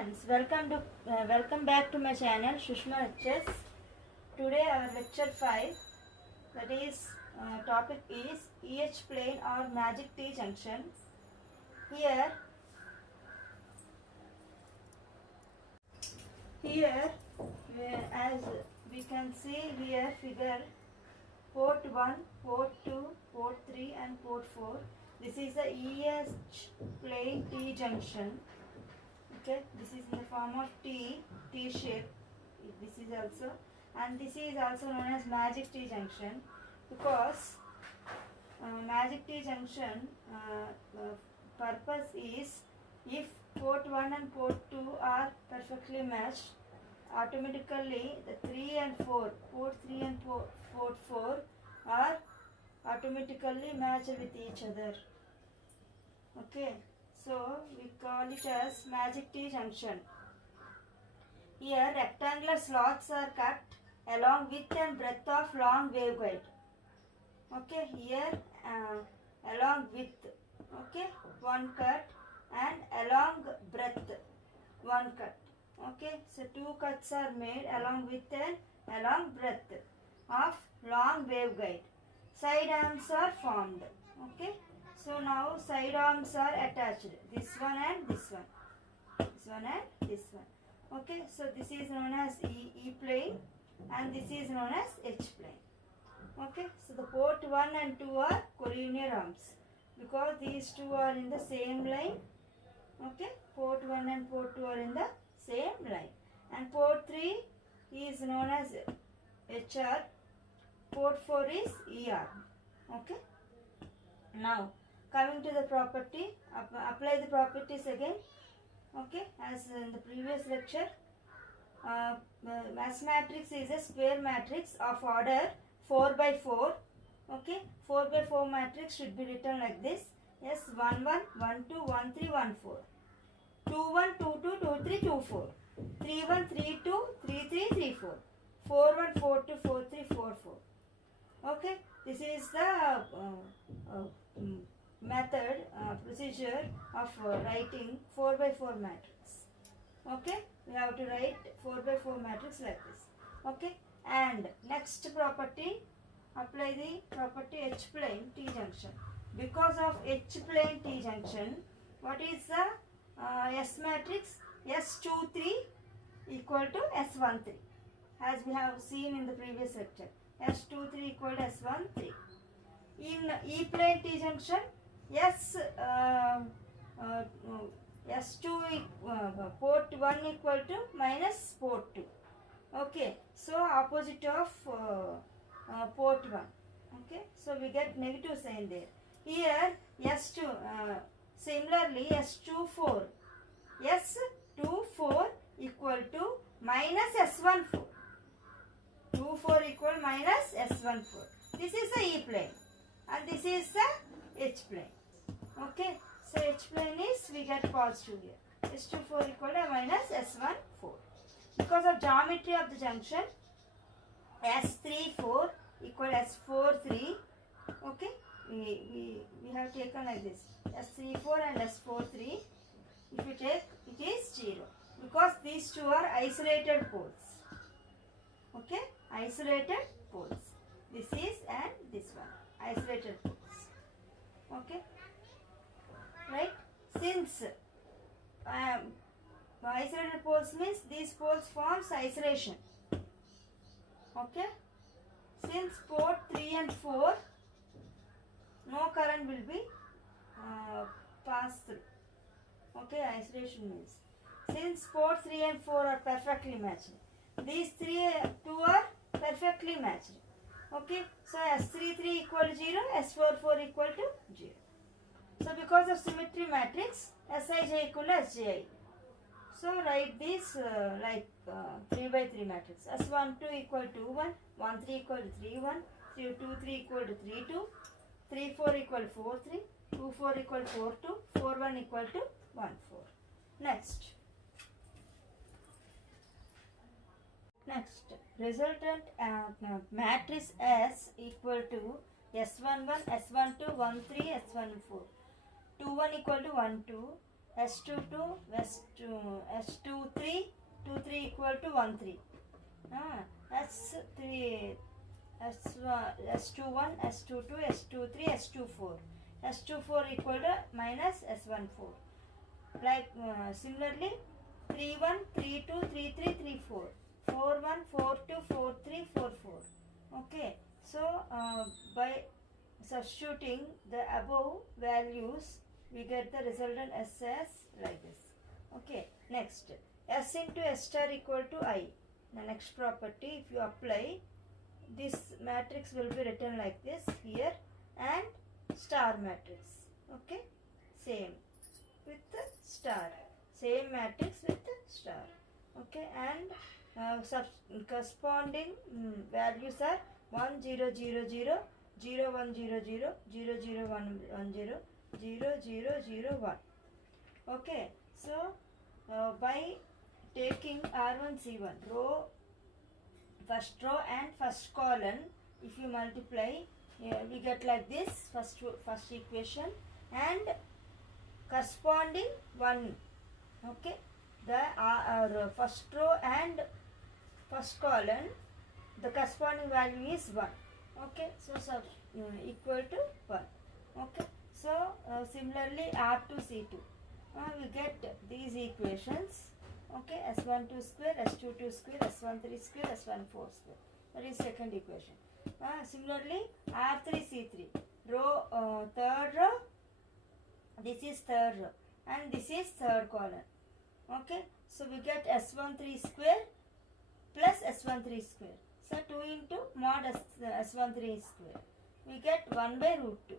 Friends, welcome back to my channel Shushma HS. Today our lecture 5, that is topic is EH plane or magic T junction. Here as we can see here figure port 1, port 2, port 3 and port 4. This is the EH plane T junction. Okay, this is in the form of T shape. This is also, and this is also known as magic T junction because magic T junction purpose is if port 1 and port 2 are perfectly matched, automatically the 3 and 4, port 3 and port 4 are automatically matched with each other. Okay, so we call it as magic T junction. Here rectangular slots are cut along width and breadth of long waveguide. Okay, here along width, okay, one cut, and along breadth, one cut. Okay, so two cuts are made along width and along breadth of long waveguide. Side arms are formed. Okay, so now side arms are attached. This one and this one. This one and this one. Okay, so this is known as E plane and this is known as H plane. Okay, so the port 1 and 2 are collinear arms because these two are in the same line. Okay, port 1 and port 2 are in the same line. And port 3 is known as HR. Port 4 is ER. Okay. Now, coming to the property, apply the properties again. Okay, as in the previous lecture, mass matrix is a square matrix of order 4 by 4. Okay, 4 by 4 matrix should be written like this. Yes, 1 1, 1 2, 1 3, 1 4. 2 1, 2 2, 2 3, 2 4. 3 1, 3 2, 3 3, 3 4. 4 1, 4 2, 4 3, 4 4. Okay, this is the method, procedure of writing 4 by 4 matrix. Okay, we have to write 4 by 4 matrix like this. Okay, and next property, apply the property H plane T junction. Because of H plane T junction, what is the S matrix? S23 equal to S13, as we have seen in the previous lecture. S23 equal to S13. In E plane T junction, S2 port 1 equal to minus port 2. Okay, so opposite of port 1. Okay, so we get negative sign there. Here S2 similarly S24 S24 equal to minus S14. 24 equal minus S14. This is the E plane and this is the H plane. Okay, so H plane is, we get positive here. S24 equal to minus S14. Because of geometry of the junction, S34 equal S43. Okay, we have taken like this. S34 and S43. If you take, it is 0. Because these two are isolated poles. Okay, isolated poles. This is and this one, isolated poles. Okay, right? Since isolated poles means these poles forms isolation. Okay, since port 3 and 4, no current will be passed through. Okay, isolation means since port 3 and 4 are perfectly matched, these two are perfectly matched. Okay, so S33 equal to 0, S44 equal to 0. So because of symmetry matrix, Sij equal to Sji. So write this like 3 by 3 matrix. S12 equal to 1, 13 equal to 3 1, 3 equal to 3 2, 3 4 equal to 4 3, 2 4 equal to 4 2, 4 1 equal to 1 4. Next, resultant matrix S equal to S11, S12, 13, S14. 21 equal to 1 2, S22, S23, 23 equal to 1, 3. S3, S21, S22, S23, S24. S24 equal to minus S14. Like similarly, 31, 32, 33, 34. 41, 42, 43, 44. Okay. So by substituting the above values, we get the resultant S as like this. Okay. Next, S into S star equal to I. The next property, if you apply, this matrix will be written like this here, and star matrix. Okay. Same with the star. Same matrix with the star. Okay. And corresponding values are 1 0 0 0 0 1 0 0 0 0 1 1 0 0 0 0 1. Okay. So by taking R1 C1 row, first row and first column, if you multiply, we get like this first equation, and corresponding 1. Okay. The first row and first column, the corresponding value is 1. Okay. So equal to 1. Okay. So similarly R2 C2, we get these equations. Okay. S12 square, S22 square, S13 square, S14 square. That is second equation. Similarly R3 C3, row third row, this is third row, and this is third column. Okay. So we get S13 square plus S13 square. So 2 into mod S13 square. We get 1 by root 2.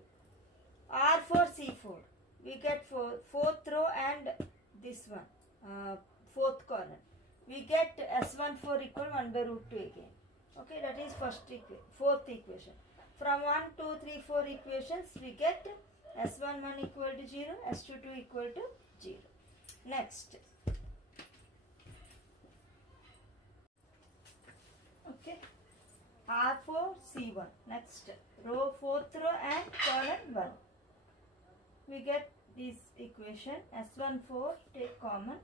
R4 C4, we get fourth row and this one, fourth column. We get S14 equal 1 by root 2 again. Okay, that is fourth equation. From 1, 2, 3, 4 equations, we get S11 equal to 0, S22 equal to 0. Next. Okay. R4 C1. Next. Row 4th row and column 1. We get this equation. S14 take common.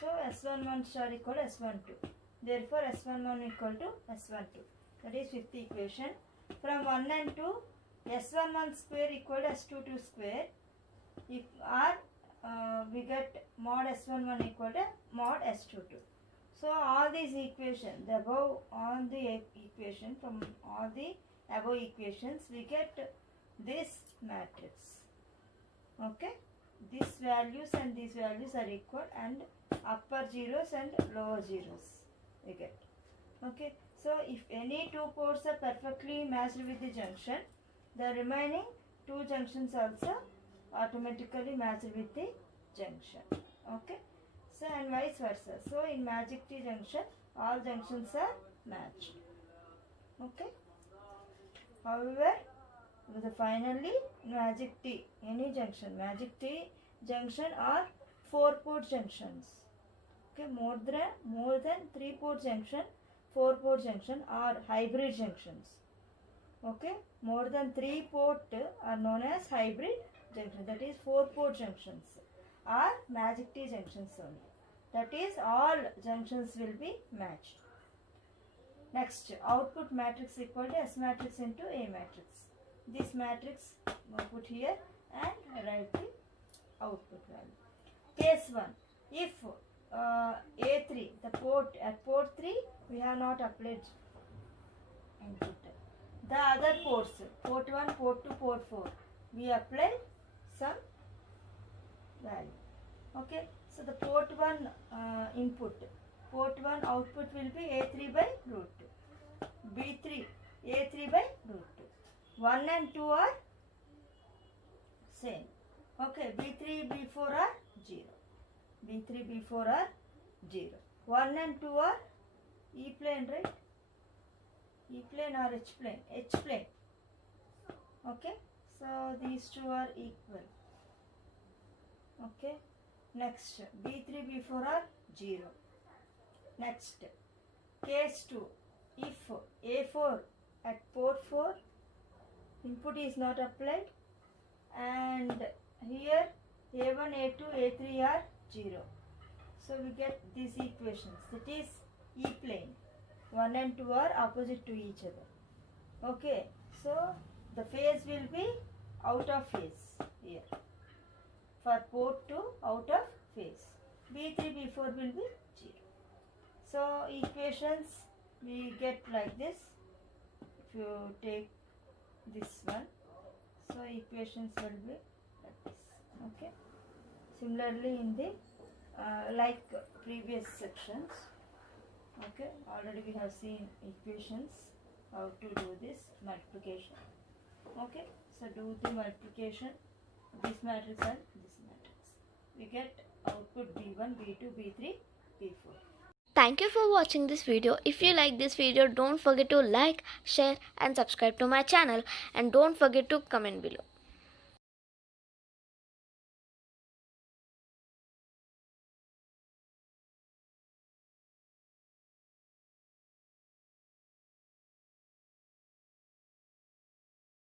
So S11 star equal to S12. Therefore S11 equal to S12. That is fifth equation. From 1 and 2, S11 square equal to S22 square. If we get mod S11 equal to mod S22. So all these equations, the above all the equation, from all the above equations, we get this matrix. Okay, these values and these values are equal, and upper zeros and lower zeros we get. Okay, so if any two ports are perfectly matched with the junction, the remaining two junctions also automatically match with the junction. Okay, so and vice versa. So in magic T junction, all junctions are matched. Okay, however, finally magic T, any junction, magic T junction are 4-port junctions. Okay, more than 3-port junction, 4-port junction are hybrid junctions. Okay, more than 3-port are known as hybrid junction. That is 4-port junctions are magic T junctions only. That is all junctions will be matched. Next, output matrix equal to S matrix into A matrix. This matrix put here and write the output value. Case 1. If A3, the port at port 3, we have not applied input. The other ports, port 1, port 2, port 4, we apply some value. Okay, so the port 1 input, port 1 output will be A3 by root 2, B3, A3 by root 2. 1 and 2 are same. Okay, B3, B4 are 0. B3, B4 are 0. 1 and 2 are E plane, right? E plane or H plane? H plane. Okay, so these two are equal. Okay, next B3, B4 are 0. Next, case 2. If A4 at port 4, input is not applied, and here A1, A2, A3 are 0. So we get these equations. That is E-plane. 1 and 2 are opposite to each other. Okay. So the phase will be out of phase here. For port 2, out of phase. B3, B4 will be 0. So equations we get like this. If you take this one, so equations will be like this. Okay. Similarly in the like previous sections. Okay. Already we have seen equations, how to do this multiplication. Okay. So do the multiplication, this matrix and this matrix. We get output B1, B2, B3, B4. Thank you for watching this video. If you like this video, don't forget to like, share and subscribe to my channel, and don't forget to comment below.